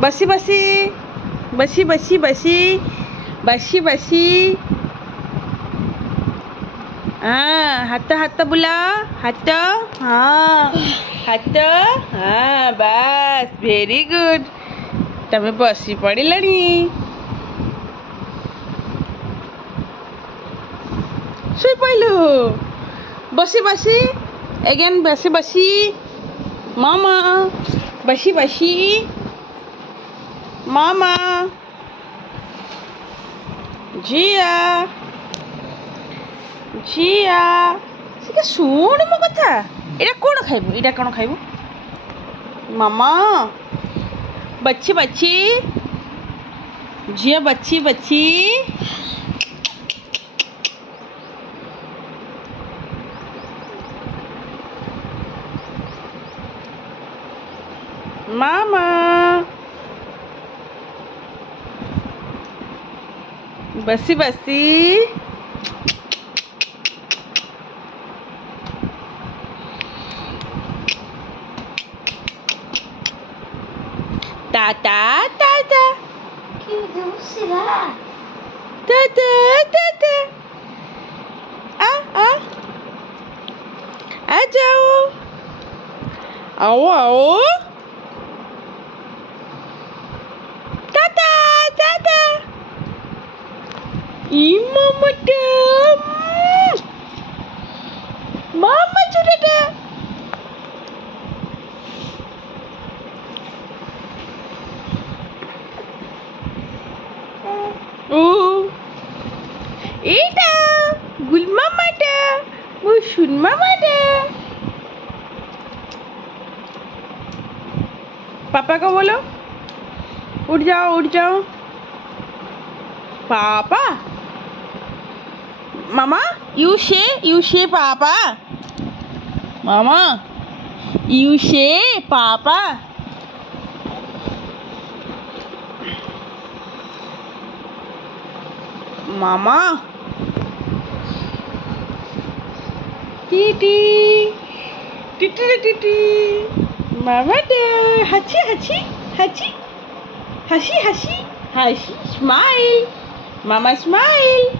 बसी बसी बसी बसी बसी बसी बसी हाँ हाथ हाथ बुलाओ हाथ हाँ हाथ हाँ बस वेरी गुड तमे बसी पड़िलानी शुई पड़लु बसी बसी अगेन बसी बसी मामा बसी बसी मामा जिया जिया से शुण मो कथा एटा कौन खाइबू एटा कौन खाइबू मामा बच्ची बच्ची जिया बच्ची बच्ची मामा बसी बसी ताता ताता ताता ताता आ जाओ आओ आओ ताता ताता मामा मामा छोटा ও এইটা গুল মামাটা মুসুন মামাটা पापा को बोलो उठ जाओ पापा मामा यू से पापा मामा यू से पापा मामा टीटी टीटी टीटी मामा डे हची हची हची हसी हसी हसी स्माइल मामा स्माइल